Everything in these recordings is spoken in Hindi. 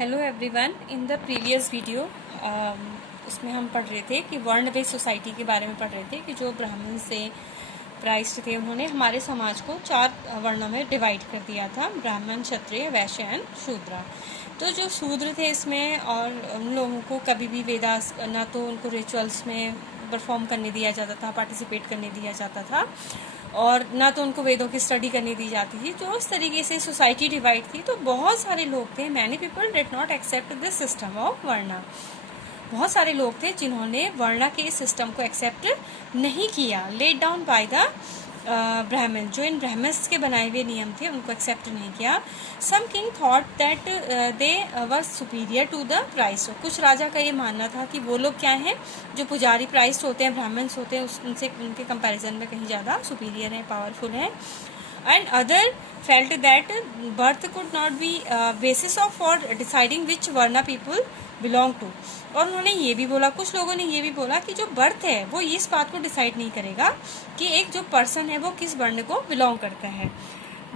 Hello everyone. In the previous video उसमें हम पढ़ रहे थे कि वर्ण बेस्ड सोसाइटी के बारे में पढ़ रहे थे कि जो ब्राह्मण से प्राइस्ट थे उन्होंने हमारे समाज को 4 वर्णों में डिवाइड कर दिया था, ब्राह्मण, क्षत्रिय, वैश्य एंड शूद्र। तो जो शूद्र थे इसमें, और उन लोगों को कभी भी वेदास ना तो उनको रिचुअल्स में परफॉर्म करने दिया जाता था, पार्टिसिपेट करने दिया जाता था, और ना तो उनको वेदों की स्टडी करने दी जाती थी। जो उस तरीके से सोसाइटी डिवाइड थी, तो बहुत सारे लोग थे, many people did not accept this system of varna. बहुत सारे लोग थे जिन्होंने वर्णा के इस सिस्टम को एक्सेप्ट नहीं किया, लेड डाउन बाय द ब्राह्मण। जो इन ब्राह्मण्स के बनाए हुए नियम थे उनको एक्सेप्ट नहीं किया। Some king thought that they were superior to the priest. कुछ राजा का ये मानना था कि वो लोग क्या हैं, जो पुजारी प्राइस्ट होते हैं, ब्राह्मण्स होते हैं, उनसे उनके कंपैरिजन में कहीं ज़्यादा सुपीरियर हैं, पावरफुल हैं। And other felt that birth could not be basis of for deciding which varna people belong to। और उन्होंने ये भी बोला, कुछ लोगों ने ये भी बोला कि जो बर्थ है वो इस बात को डिसाइड नहीं करेगा कि एक जो पर्सन है वो किस वर्ण को बिलोंग करता है।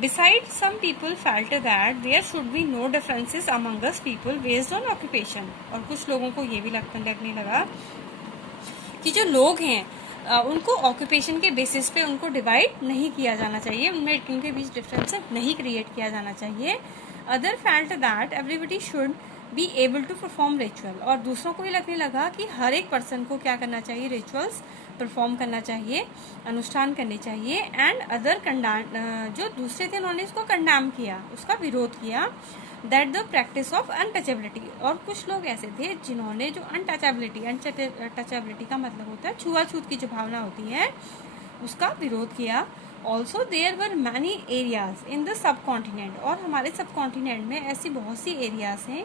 Besides, some people felt that there should be no differences among us people based on occupation। और कुछ लोगों को ये भी लगने लगा कि जो लोग हैं उनको ऑक्यूपेशन के बेसिस पे उनको डिवाइड नहीं किया जाना चाहिए, उनके बीच डिफरेंस नहीं क्रिएट किया जाना चाहिए। Other felt that everybody should be able to perform ritual. और दूसरों को भी लगने लगा कि हर एक पर्सन को क्या करना चाहिए, रिचुअल्स परफॉर्म करना चाहिए, अनुष्ठान करने चाहिए। एंड अदर जो दूसरे थे उन्होंने इसको कंडेम किया, उसका विरोध किया, that the practice of untouchability. और कुछ लोग ऐसे थे जिन्होंने जो अनटचेबिलिटी का मतलब होता है छुआछूत की जो भावना होती है, उसका विरोध किया। Also there were many areas in the subcontinent. और हमारे सब कॉन्टिनेंट में ऐसी बहुत सी एरियाज हैं,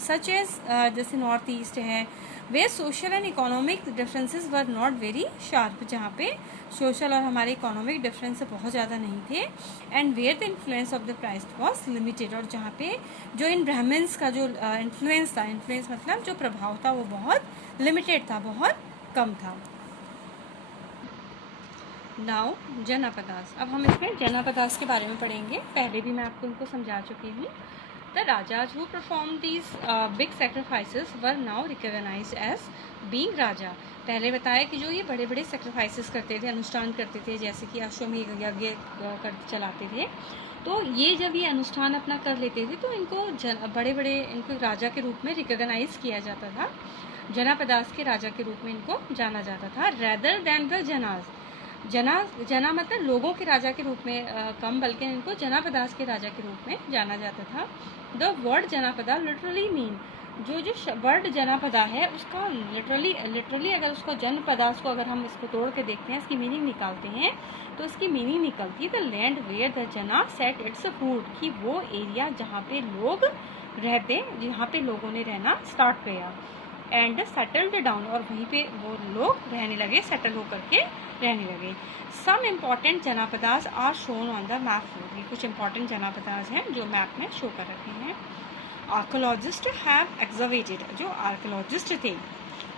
सच एज जैसे नॉर्थ ईस्ट है, where social and economic differences were not very sharp, जहाँ पे सोशल और हमारे इकोनॉमिक डिफरेंस बहुत ज़्यादा नहीं थे। And where the influence of the priest was limited. और जहाँ पे जो इन ब्राह्मण्स का जो इन्फ्लुएंस था, इन्फ्लुएंस मतलब जो प्रभाव था, वो बहुत लिमिटेड था, बहुत कम था। नाउ जनापदास। अब हम इसमें जनापदास के बारे में पढ़ेंगे। पहले भी मैं आपको उनको समझा चुकी हूँ। The rajas who performed these big sacrifices were now recognized as being raja। पहले बताया कि जो ये बड़े बड़े sacrifices करते थे, अनुष्ठान करते थे, जैसे कि अश्वमेध यज्ञ चलाते थे, तो ये जब ये अनुष्ठान अपना कर लेते थे तो इनको इनको राजा के रूप में रिकॉग्नाइज किया जाता था, जनापदास के राजा के रूप में इनको जाना जाता था। रेदर देन द जना मतलब लोगों के राजा के रूप में कम, बल्कि इनको जनापदास के राजा के रूप में जाना जाता था। द वर्ड जनापदा लिटरली मीन, जो वर्ड जनापदा है उसका लिटरली अगर उसको जनपदास को अगर हम इसको तोड़ के देखते हैं, इसकी मीनिंग निकालते हैं, तो इसकी मीनिंग निकलती है द लैंड वेयर द जना सेट इट्स फूड, कि वो एरिया जहाँ पे लोग रहते, जहाँ पे लोगों ने रहना स्टार्ट किया। एंड सेटल्ड डाउन, और वहीं पे वो लोग रहने लगे, सेटल होकर के रहने लगे। Some important janapadas are shown on the map. ये कुछ इम्पॉर्टेंट जनापदास हैं जो मैप में शो कर रखे हैं। आर्कोलॉजिस्ट हैव एक्सकवेटेड, जो आर्कोलॉजिस्ट थे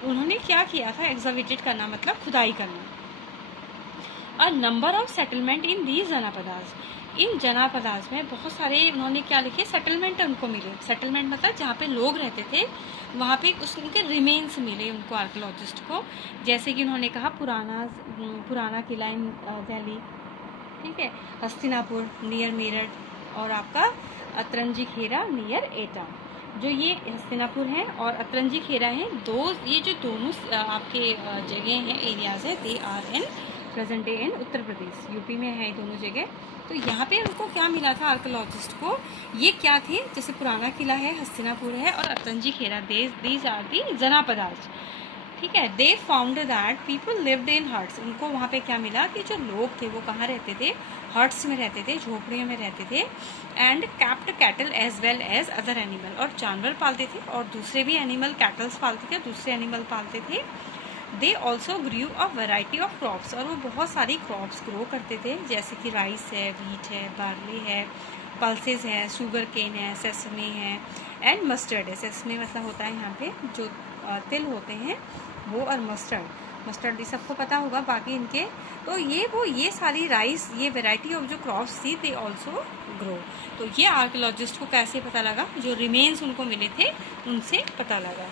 उन्होंने क्या किया था, एक्सकवेटेड करना मतलब खुदाई करना। A number of settlement in these janapadas, इन जनापदास में बहुत सारे उन्होंने क्या लिखे, सेटलमेंट उनको मिले। सेटलमेंट मतलब जहाँ पे लोग रहते थे वहाँ पे उनके रिमेन्स मिले उनको, आर्कोलॉजिस्ट को। जैसे कि उन्होंने कहा पुराना किला इन दिल्ली, ठीक है, हस्तिनापुर नियर मेरठ, और आपका अतरंजी खेरा नियर एटा। जो ये हस्तिनापुर है और अतरंजी खेरा है, ये जो दोनों आपके जगह हैं, एरियाज है, they are in present day in Uttar Pradesh, UP में है दोनों जगह। तो यहाँ पे उनको क्या मिला था आर्कोलॉजिस्ट को, ये क्या थे, जैसे पुराना किला है, हस्तिनापुर है, और अतरंजी खेरा, दीज आर दी जनापदास, ठीक है। They found that people lived in huts, उनको वहाँ पे क्या मिला कि जो लोग थे वो कहाँ रहते थे, हट्स में रहते थे, झोपड़ियों में रहते थे। And kept cattle as well as other animal, और जानवर पालते थे और दूसरे भी एनिमल, कैटल्स पालते थे, दूसरे एनिमल पालते थे। They also grew a variety of crops, और वो बहुत सारी क्रॉप्स ग्रो करते थे, जैसे कि राइस है, व्हीट है, बार्ली है, पल्सेस है, शुगर केन है, सेसमे है, एंड मस्टर्ड है। सेसमे मतलब होता है यहाँ पे जो तिल होते हैं वो, और मस्टर्ड भी सबको पता होगा बाकी इनके। तो ये सारी राइस, ये वैरायटी ऑफ जो क्रॉप्स थी, दे ऑल्सो ग्रो। तो ये आर्कियोलॉजिस्ट को कैसे पता लगा, जो रिमेन्स उनको मिले थे उनसे पता लगा।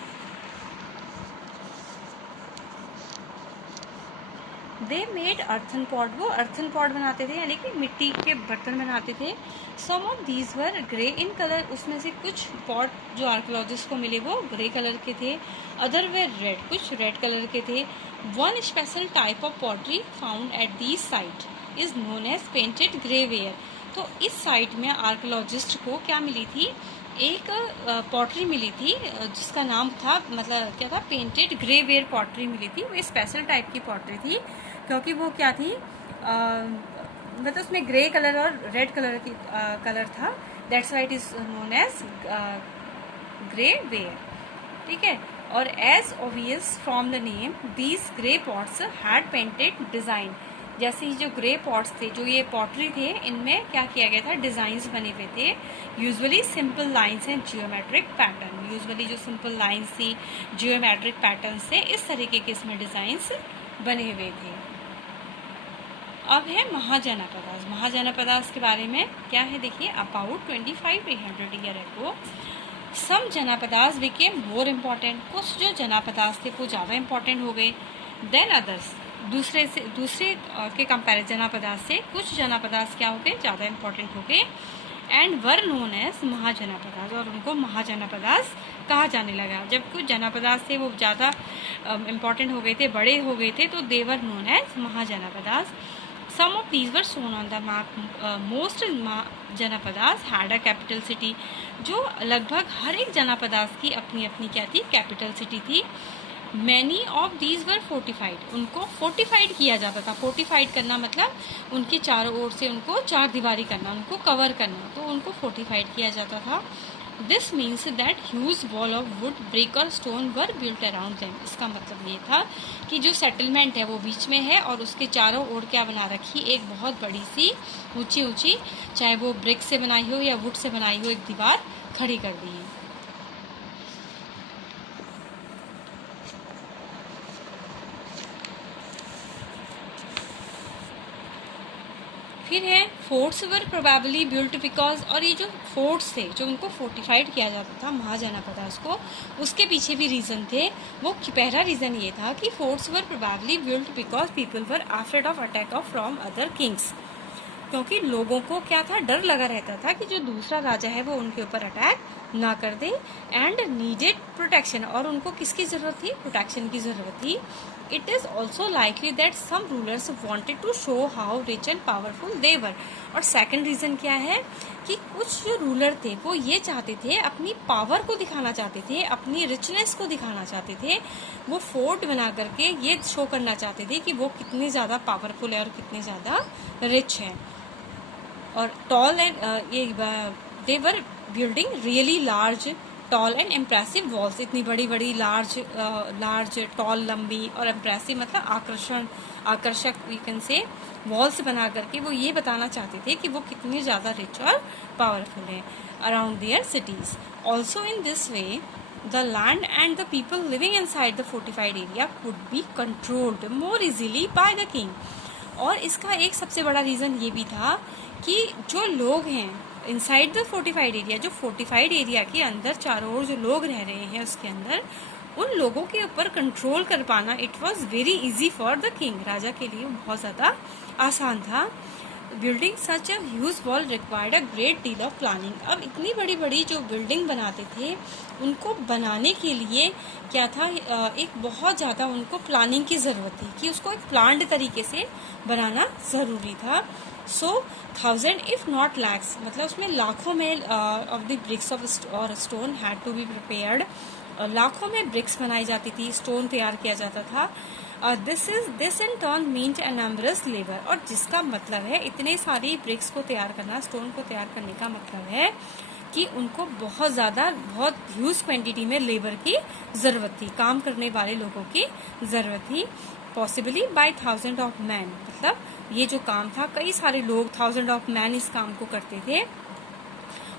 दे मेड अर्थन पॉट, वो अर्थन पॉट बनाते थे यानी कि मिट्टी के बर्तन बनाते थे। Some of these were grey in colour, उसमें से कुछ पॉट जो आर्कियोलॉजिस्ट को मिले वो ग्रे कलर के थे। अदर वे रेड, कुछ रेड कलर के थे। One special type of pottery found at this site is known as painted grey ware. तो इस साइट में आर्कियोलॉजिस्ट को क्या मिली थी, एक पॉटरी मिली थी जिसका नाम था, मतलब क्या था, पेंटेड ग्रे वेयर पॉटरी मिली थी। वो स्पेशल टाइप की पॉटरी थी क्योंकि वो क्या थी, मतलब उसमें ग्रे कलर और रेड कलर की कलर था। That's why it is known as grey ware. ठीक है, और as obvious from the name these grey pots had painted design. जैसे ही जो ग्रे पॉट्स थे, जो ये पॉटरी थे, इनमें क्या किया गया था, डिजाइन्स बने हुए थे। Usually simple lines and geometric pattern, usually जो सिंपल लाइंस थी, जियोमेट्रिक पैटर्न से इस तरीके के इसमें डिजाइन्स बने हुए थे। अब है महाजनपदास। महाजनपदास के बारे में क्या है देखिए, about 2500 year ago some Janapadas became more important. कुछ जो जनपदास थे वो ज़्यादा इम्पॉर्टेंट हो गए देन अदर्स, दूसरे के कंपैरिजन जनपदास से कुछ जनपदास क्या हो गए, ज़्यादा इम्पॉर्टेंट हो गए। And were known as Mahajanapadas, और उनको महाजनपदास कहा जाने लगा। जब कुछ जनपदास थे वो ज़्यादा इम्पॉर्टेंट हो गए थे, बड़े हो गए थे, तो they were known as mahajanapadas. Some of these were shown on the map. Most janapadas had a capital city. जो लगभग हर एक जनपदास की अपनी अपनी क्या थी, कैपिटल सिटी थी। Many of these were fortified, उनको फोर्टिफाइड किया जाता था। फोर्टिफाइड करना मतलब उनके चारों ओर से उनको चार दीवारी करना, उनको कवर करना, तो उनको फोर्टिफाइड किया जाता था। This means that huge wall of wood, brick और stone were built around them. इसका मतलब ये था कि जो सेटलमेंट है वो बीच में है और उसके चारों ओर क्या बना रखी, एक बहुत बड़ी सी ऊंची ऊंची, चाहे वो ब्रिक से बनाई हो या वुड से बनाई हो, एक दीवार खड़ी कर दी है। फिर है forts were probably built because, और ये जो फोर्ट्स थे जो उनको फोर्टिफाइड किया जाता था महाजनपदास को, उसके पीछे भी रीज़न थे। वो पहला रीज़न ये था कि forts were probably built because people were afraid of attack of from other Kings, क्योंकि लोगों को क्या था, डर लगा रहता था कि जो दूसरा राजा है वो उनके ऊपर अटैक ना कर दे। एंड नीडेड प्रोटेक्शन, और उनको किसकी ज़रूरत थी, प्रोटेक्शन की ज़रूरत थी। It is also likely that some rulers wanted to show how rich and powerful they were. और सेकंड रीज़न क्या है कि कुछ जो रूलर थे वो ये चाहते थे, अपनी पावर को दिखाना चाहते थे, अपनी रिचनेस को दिखाना चाहते थे। वो फोर्ट बना करके ये शो करना चाहते थे कि वो कितने ज़्यादा पावरफुल है और कितने ज़्यादा रिच है। और टॉल एंड ये they were building really large tall and impressive walls. इतनी बड़ी बड़ी लार्ज टॉल, लंबी और इम्प्रेसिव मतलब आकर्षक वी कैन से वॉल्स बना करके वो ये बताना चाहते थे कि वो कितने ज़्यादा रिच और पावरफुल हैं around their cities. Also in this way the land and the people living inside the fortified area could be controlled more easily by the king. और इसका एक सबसे बड़ा रीज़न ये भी था कि जो लोग हैं इनसाइड द फोर्टिफाइड एरिया, जो फोर्टिफाइड एरिया के अंदर चारों ओर जो लोग रह रहे हैं उसके अंदर, उन लोगों के ऊपर कंट्रोल कर पाना it was very easy for the king. राजा के लिए बहुत ज़्यादा आसान था। Building such a huge wall required a great deal of planning. अब इतनी बड़ी बड़ी जो बिल्डिंग बनाते थे उनको बनाने के लिए क्या था, एक बहुत ज़्यादा उनको प्लानिंग की ज़रूरत थी कि उसको एक प्लान्ड तरीके से बनाना ज़रूरी था। सो 1000 इफ नॉट लैक्स, मतलब उसमें लाखों में ऑफ द ब्रिक्स ऑफ और stone had to be prepared. लाखों में ब्रिक्स बनाई जाती थी, स्टोन तैयार किया जाता था। This in turn means enormous labour, और जिसका मतलब है इतने सारी ब्रिक्स को तैयार करना, स्टोन को तैयार करने का मतलब है कि उनको बहुत ज़्यादा, बहुत ह्यूज क्वांटिटी में लेबर की ज़रूरत थी, काम करने वाले लोगों की ज़रूरत थी। पॉसिबली बाय 1000 ऑफ मैन, मतलब ये जो काम था कई सारे लोग, 1000 ऑफ मैन इस काम को करते थे,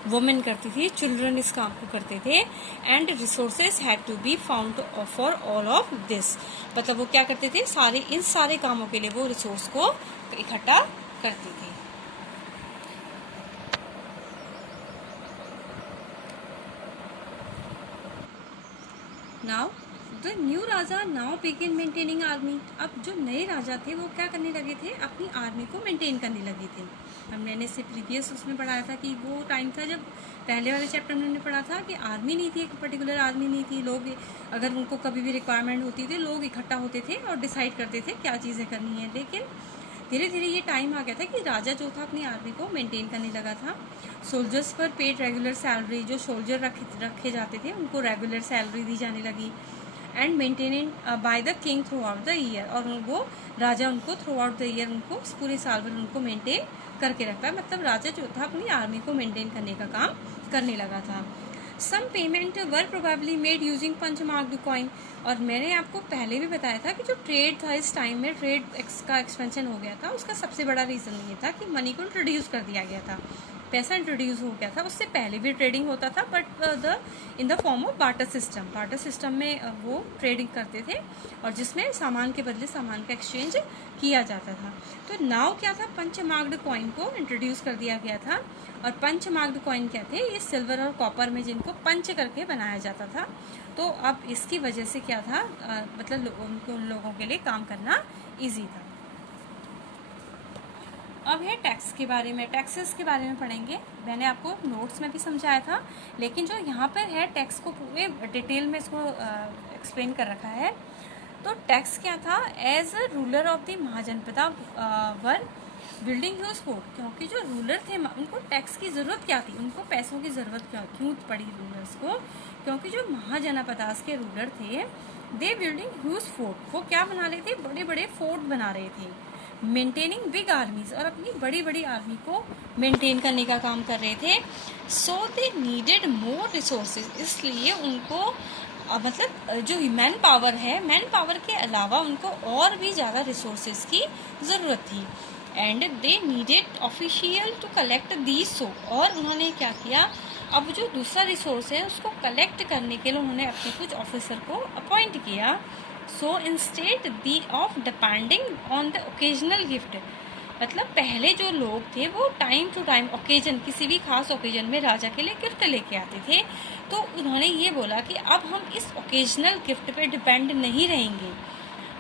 वुमेन करती थी, चिल्ड्रन इस काम को करते थे। And resources had to be found for all of this, मतलब वो क्या करते थे, इन सारे कामों के लिए वो रिसोर्स को इकट्ठा करते थे। Now the new Raja now begin maintaining army. अब जो नए राजा थे वो क्या करने लगे थे, अपनी आर्मी को मेंटेन करने लगे थे। हमने इससे प्रीवियस उसमें पढ़ाया था कि वो टाइम था जब पहले वाले चैप्टर में हमने पढ़ा था कि आर्मी नहीं थी, एक पर्टिकुलर आर्मी नहीं थी। लोग अगर उनको कभी भी रिक्वायरमेंट होती थी लोग इकट्ठा होते थे और डिसाइड करते थे क्या चीज़ें करनी है। लेकिन धीरे धीरे ये टाइम आ गया था कि राजा जो था अपनी आर्मी को मेंटेन करने लगा था। सोल्जर्स पर पेड रेगुलर सैलरी, जो सोल्जर रखे जाते थे उनको रेगुलर सैलरी दी जाने लगी। And maintain by the king through out the year, और वो राजा उनको थ्रू आउट द ईयर उनको पूरे साल भर उनको मेंटेन करके रखता है। मतलब राजा जो था अपनी आर्मी को मेंटेन करने का काम करने लगा था। Some payment were probably made using punch marked coin. और मैंने आपको पहले भी बताया था कि जो ट्रेड था इस टाइम में ट्रेड का एक्सपेंशन हो गया था, उसका सबसे बड़ा रीज़न ये था कि मनी को इंट्रोड्यूस कर दिया गया था, पैसा इंट्रोड्यूस हो गया था। उससे पहले भी ट्रेडिंग होता था but in the form of barter system. Barter system में वो ट्रेडिंग करते थे और जिसमें सामान के बदले सामान का एक्सचेंज किया जाता था। तो नाउ क्या था, पंच मार्क्ड कॉइन को इंट्रोड्यूस कर दिया गया था। और पंच मार्क्ड कॉइन क्या थे, ये सिल्वर और कॉपर में जिनको पंच करके बनाया जाता था। तो अब इसकी वजह से क्या था, मतलब उन लोगों के लिए काम करना ईजी था। अब है टैक्स के बारे में, टैक्सेस के बारे में पढ़ेंगे। मैंने आपको नोट्स में भी समझाया था, लेकिन जो यहाँ पर है टैक्स को पूरे डिटेल में इसको एक्सप्लेन कर रखा है। तो टैक्स क्या था, as a ruler of the Mahajanapada were building huge fort. क्योंकि जो रूलर थे उनको टैक्स की ज़रूरत क्या थी, उनको पैसों की ज़रूरत क्यों पड़ी रूलर्स को, क्योंकि जो महाजनपदास के रूलर थे दे बिल्डिंग ह्यूज फोर्ट, वो क्या बना रहे थे, बड़े बड़े फोर्ट बना रहे थे। मेंटेनिंग बिग आर्मीज, और अपनी बड़ी बड़ी आर्मी को मेंटेन करने का काम कर रहे थे। सो दे नीडेड मोर रिसोर्सेज, इसलिए उनको मतलब जो मैन पावर है, मैन पावर के अलावा उनको और भी ज़्यादा रिसोर्सेज की ज़रूरत थी। And they needed official to collect these so, और उन्होंने क्या किया, अब जो दूसरा रिसोर्स है उसको कलेक्ट करने के लिए उन्होंने अपने कुछ ऑफिसर को अपॉइंट किया। So instead the of depending on the occasional gift, मतलब पहले जो लोग थे वो टाइम टू टाइम ओकेजन, किसी भी खास ओकेजन में राजा के लिए गिफ्ट लेके आते थे। तो उन्होंने ये बोला कि अब हम इस ओकेजनल गिफ्ट पे डिपेंड नहीं रहेंगे।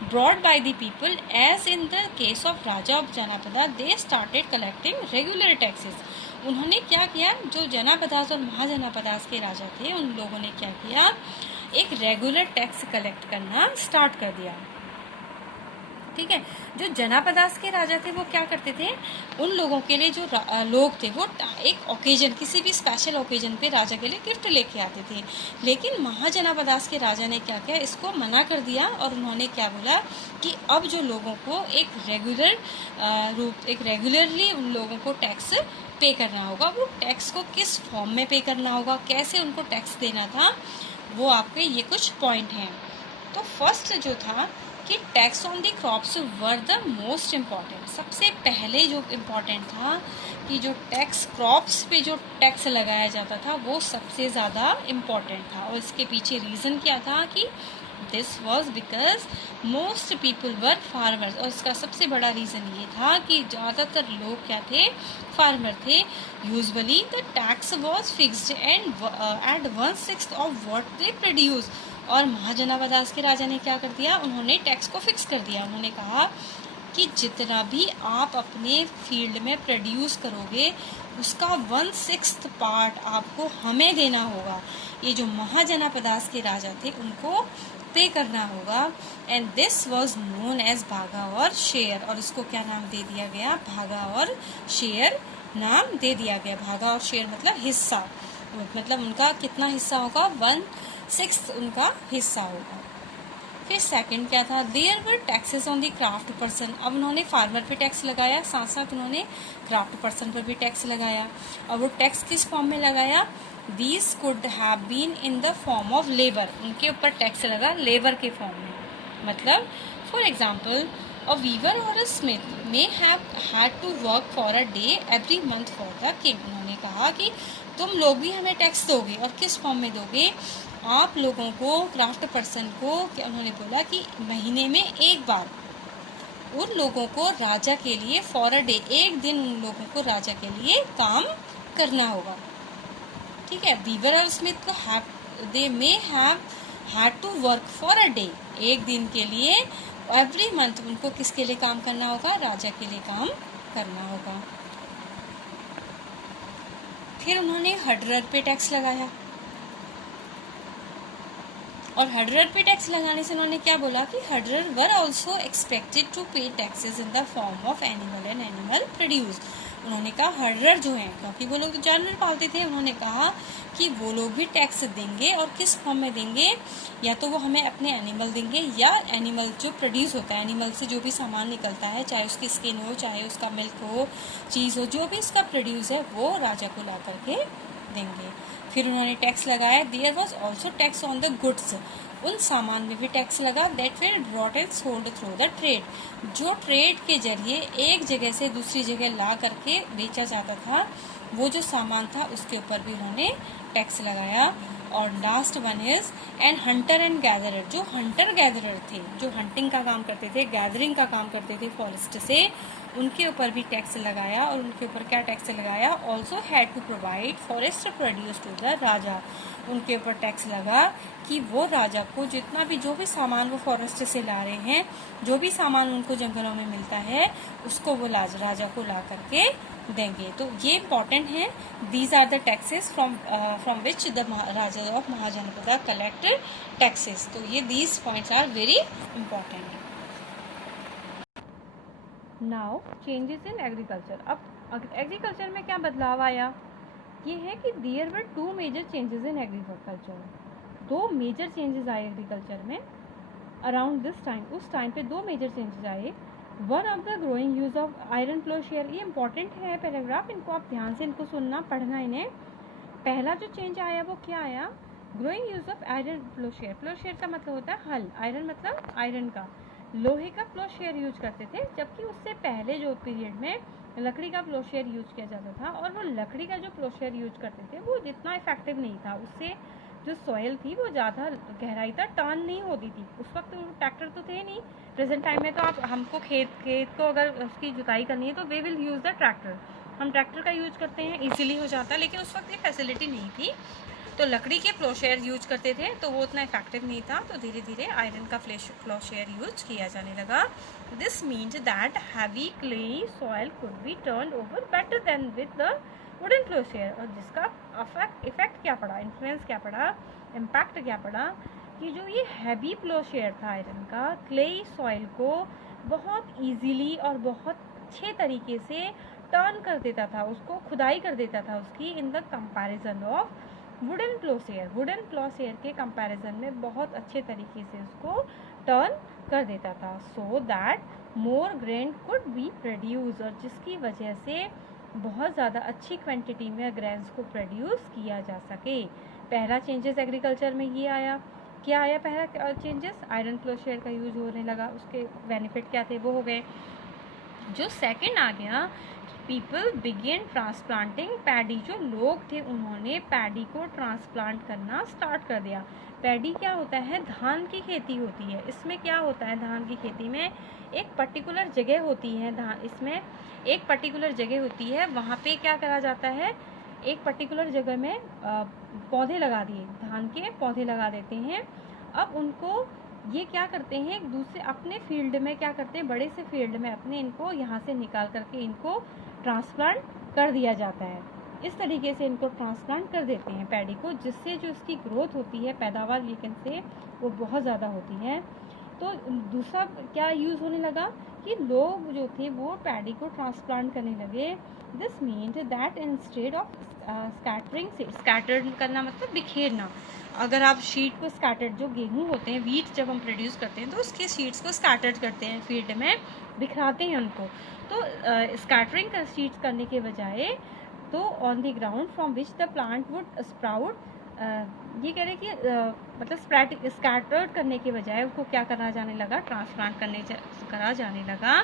Brought by the people as in the case of raja of janapada, they started collecting regular taxes. उन्होंने क्या किया, जो जनपदास और महाजनपदास के राजा थे उन लोगों ने क्या किया, एक रेगुलर टैक्स कलेक्ट करना स्टार्ट कर दिया। ठीक है, जो जनपदास के राजा थे वो क्या करते थे, उन लोगों के लिए जो लोग थे वो एक ओकेजन, किसी भी स्पेशल ओकेजन पे राजा के लिए गिफ्ट लेके आते थे। लेकिन महाजनपदास के राजा ने क्या किया, इसको मना कर दिया और उन्होंने क्या बोला कि अब जो लोगों को एक रेगुलरली उन लोगों को टैक्स पे करना होगा। वो टैक्स को किस फॉर्म में पे करना होगा, कैसे उनको टैक्स देना था, वो आपके ये कुछ पॉइंट हैं। तो फर्स्ट जो था कि tax on the crops were the most important. सबसे पहले जो इम्पॉर्टेंट था कि जो टैक्स क्रॉप्स पे जो टैक्स लगाया जाता था वो सबसे ज़्यादा इम्पॉर्टेंट था। और इसके पीछे रीज़न क्या था कि this was because most people were farmers, और इसका सबसे बड़ा रीज़न ये था कि ज़्यादातर लोग क्या थे, फार्मर थे। Usually the tax was fixed and at 1/6 of what they produce. और महाजनापदास के राजा ने क्या कर दिया, उन्होंने टैक्स को फिक्स कर दिया। उन्होंने कहा कि जितना भी आप अपने फील्ड में प्रोड्यूस करोगे उसका 1/6 पार्ट आपको हमें देना होगा। ये जो महाजनापदास के राजा थे उनको पे करना होगा। And this was known as bhaga और शेयर, और इसको क्या नाम दे दिया गया, भागा और शेयर नाम दे दिया गया। भागा और शेयर मतलब हिस्सा, मतलब उनका कितना हिस्सा होगा, 1/6 उनका हिस्सा होगा। फिर सेकंड क्या था, there were taxes on the craft person. अब उन्होंने फार्मर पे टैक्स लगाया, साथ साथ उन्होंने क्राफ्ट पर्सन पर भी टैक्स लगाया। और वो टैक्स किस फॉर्म में लगाया, these could have been in the form of labour. उनके ऊपर टैक्स लगा लेबर के फॉर्म में। मतलब फॉर एग्जाम्पल अ वीवर और a smith may have had to work for a day every month for the king. उन्होंने कहा कि तुम लोग भी हमें टैक्स दोगे, और किस फॉर्म में दोगे, आप लोगों को, क्राफ्ट पर्सन को क्या उन्होंने बोला कि महीने में एक बार उन लोगों को राजा के लिए फॉर अ डे, एक दिन उन लोगों को राजा के लिए काम करना होगा। ठीक है, वीवर और स्मिथ को they may have had to work for a day, एक दिन के लिए, एवरी मंथ उनको किसके लिए काम करना होगा, राजा के लिए काम करना होगा। फिर उन्होंने हडरर पे टैक्स लगाया, और हडरर पे टैक्स लगाने से उन्होंने क्या बोला कि हडरर वर ऑल्सो एक्सपेक्टेड टू पे taxes in the form of animal and animal produce. उन्होंने कहा हडरर जो हैं, क्योंकि वो लोग तो जानवर पालते थे, उन्होंने कहा कि वो लोग भी टैक्स देंगे, और किस फॉर्म में देंगे, या तो वो हमें अपने एनिमल देंगे, या एनिमल जो प्रोड्यूस होता है, एनिमल से जो भी सामान निकलता है, चाहे उसकी स्किन हो, चाहे उसका मिल्क हो, चीज़ हो, जो भी उसका प्रोड्यूस है वो राजा को ला करके देंगे। फिर उन्होंने टैक्स लगाया, there was also tax on the goods, उन सामान में भी टैक्स लगा, that were brought and sold through the trade, जो ट्रेड के जरिए एक जगह से दूसरी जगह ला करके बेचा जाता था, वो जो सामान था उसके ऊपर भी उन्होंने टैक्स लगाया। और last one is and Hunter and gatherer, जो हंटर गैदरर थे, जो हंटिंग का काम करते थे, गैदरिंग का काम करते थे फॉरेस्ट से, उनके ऊपर भी टैक्स लगाया। और उनके ऊपर क्या टैक्स लगाया, also had to provide forest produce to the raja, उनके ऊपर टैक्स लगा कि वो राजा को जितना भी, जो भी सामान वो फॉरेस्ट से ला रहे हैं, जो भी सामान उनको जंगलों में मिलता है, उसको वो राजा को ला करके देंगे। तो ये इम्पॉर्टेंट है, these are the taxes from which the raja of mahajanapada collect taxes. तो ये these points are very important. Now changes in agriculture. अब एग्रीकल्चर में क्या बदलाव आया, ये है कि there were 2 major changes in agriculture, 2 major changes आए एग्रीकल्चर में अराउंड दिस टाइम, उस टाइम पे 2 मेजर चेंजेस आए। One of the growing use of iron ploughshare, ये इंपॉर्टेंट है पैराग्राफ, इनको आप ध्यान से इनको सुनना, पढ़ना इन्हें। पहला जो चेंज आया वो क्या आया, ग्रोइंग यूज ऑफ आयरन प्लोशेयर, प्लोशेयर का मतलब होता है हल, आयरन मतलब आयरन का, लोहे का प्लोशेयर यूज करते थे, जबकि उससे पहले जो पीरियड में लकड़ी का प्लोशेयर यूज किया जाता था, और वो लकड़ी का जो प्लोशेयर यूज करते थे वो जितना इफेक्टिव नहीं था, उससे जो सॉइल थी वो ज़्यादा गहराई तक टर्न नहीं होती थी। उस वक्त ट्रैक्टर तो थे नहीं, प्रेजेंट टाइम में तो आप हमको खेत को अगर उसकी जुताई करनी है तो वे विल यूज़ द ट्रैक्टर, हम ट्रैक्टर का यूज करते हैं, इजीली हो जाता है, लेकिन उस वक्त ये फैसिलिटी नहीं थी, तो लकड़ी के प्लोशेयर यूज करते थे, तो वो उतना इफेक्टिव नहीं था, तो धीरे धीरे आयरन का प्लोशेयर यूज किया जाने लगा। This means that heavy clayey soil could be turned over better than with the wooden ploughshare, और जिसका इफेक्ट क्या पड़ा, इन्फ्लुएंस क्या पड़ा, इम्पैक्ट क्या पड़ा, कि जो ये हैवी प्लोशेयर था आयरन का, क्लेई सॉइल को बहुत ईजीली और बहुत अच्छे तरीके से टर्न कर देता था, उसको खुदाई कर देता था उसकी, in the comparison of wooden ploughshare, wooden ploughshare के कंपैरिजन में बहुत अच्छे तरीके से उसको टर्न कर देता था, so that more grain could be produce, और जिसकी वजह से बहुत ज़्यादा अच्छी क्वांटिटी में ग्रेन्स को प्रोड्यूस किया जा सके। पहला चेंजेस एग्रीकल्चर में ये आया, क्या आया पहला चेंजेस, आयरन प्लोशेयर का यूज होने लगा, उसके बेनिफिट क्या थे वो हो गए। जो सेकंड आ गया, पीपल बिगेन ट्रांसप्लांटिंग पैडी, जो लोग थे उन्होंने पैडी को ट्रांसप्लांट करना स्टार्ट कर दिया। पैडी क्या होता है, धान की खेती होती है, इसमें क्या होता है, धान की खेती में एक पर्टिकुलर जगह होती है, धान इसमें एक पर्टिकुलर जगह होती है, वहाँ पे क्या करा जाता है, एक पर्टिकुलर जगह में पौधे लगा दिए, धान के पौधे लगा देते हैं। अब उनको ये क्या करते हैं, एक दूसरे अपने फील्ड में क्या करते हैं, बड़े से फील्ड में अपने इनको यहाँ से निकाल करके इनको ट्रांसप्लांट कर दिया जाता है, इस तरीके से इनको ट्रांसप्लांट कर देते हैं पैडी को, जिससे जो इसकी ग्रोथ होती है, पैदावार वीकेंड से वो बहुत ज़्यादा होती है। तो दूसरा क्या यूज़ होने लगा कि लोग जो थे वो पैडी को ट्रांसप्लांट करने लगे। This means that instead of scattering, scattered करना मतलब बिखेरना, अगर आप शीट को स्कैटर्ड, जो गेहूँ होते हैं वीट जब हम प्रोड्यूस करते हैं तो उसके शीट्स को स्कैटर्ड करते हैं, फील्ड में बिखराते हैं उनको, तो स्कैटरिंग का शीट्स करने के बजाय तो on the ground from which the plant would sprout, ये कह रहे कि मतलब स्कैटर्ड करने के बजाय उसको क्या करा जाने लगा, ट्रांसप्लांट करा जाने लगा,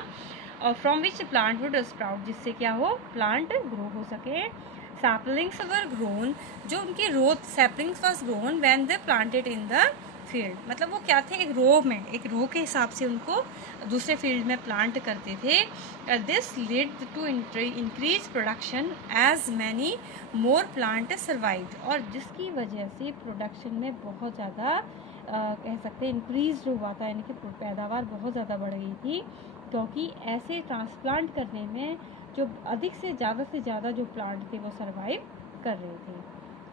और from which plant would sprout, जिससे क्या हो, प्लांट ग्रो हो सके। सैपलिंग्स वर ग्रोन, जो उनकी growth, saplings was grown when they planted in the field, मतलब वो क्या थे, एक रो में, एक रो के हिसाब से उनको दूसरे फील्ड में प्लांट करते थे। This lead to increase production as many more plant survived, और जिसकी वजह से प्रोडक्शन में बहुत ज़्यादा कह सकते हैं इंक्रीज हुआ था, यानी कि पैदावार बहुत ज़्यादा बढ़ गई थी, क्योंकि ऐसे ट्रांसप्लांट करने में जो अधिक से ज़्यादा जो प्लांट थे वो सर्वाइव कर रहे थे।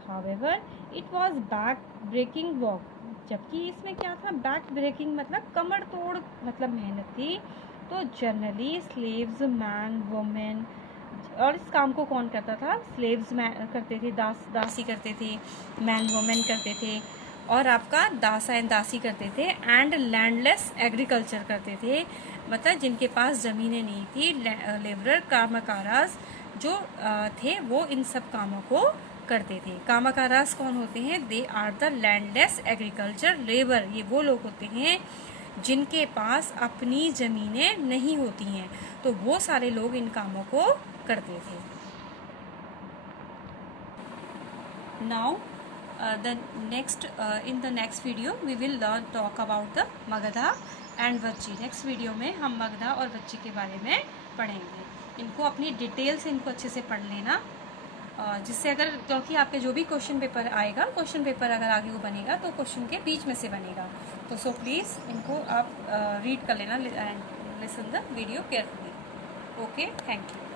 However it was back breaking work, जबकि इसमें क्या था, बैक ब्रेकिंग मतलब कमर तोड़ मतलब मेहनत थी। तो जनरली स्लेव्स, मैन, वुमेन, और इस काम को कौन करता था, स्लेव्स करते थे, दासी करते थे, मैन वुमेन करते थे, और आपका दासा एंड दासी करते थे, एंड लैंडलेस एग्रीकल्चर करते थे, मतलब जिनके पास ज़मीनें नहीं थी, लेबरर, कामकारास जो थे वो इन सब कामों को करते थे। कामकारास कौन होते हैं, they are the landless agriculture labour, ये वो लोग होते हैं जिनके पास अपनी ज़मीनें नहीं होती हैं, तो वो सारे लोग इन कामों को करते थे। Now the next in the next video we will talk about the Magadha and बच्ची। नेक्स्ट वीडियो में हम मगधा और बच्ची के बारे में पढ़ेंगे। इनको अपनी डिटेल से इनको अच्छे से पढ़ लेना, जिससे अगर, क्योंकि आपके जो भी क्वेश्चन पेपर आएगा, क्वेश्चन पेपर अगर आगे वो बनेगा तो क्वेश्चन के बीच में से बनेगा, तो सो प्लीज़ इनको आप रीड कर लेना and listen the video carefully. Okay, thank you.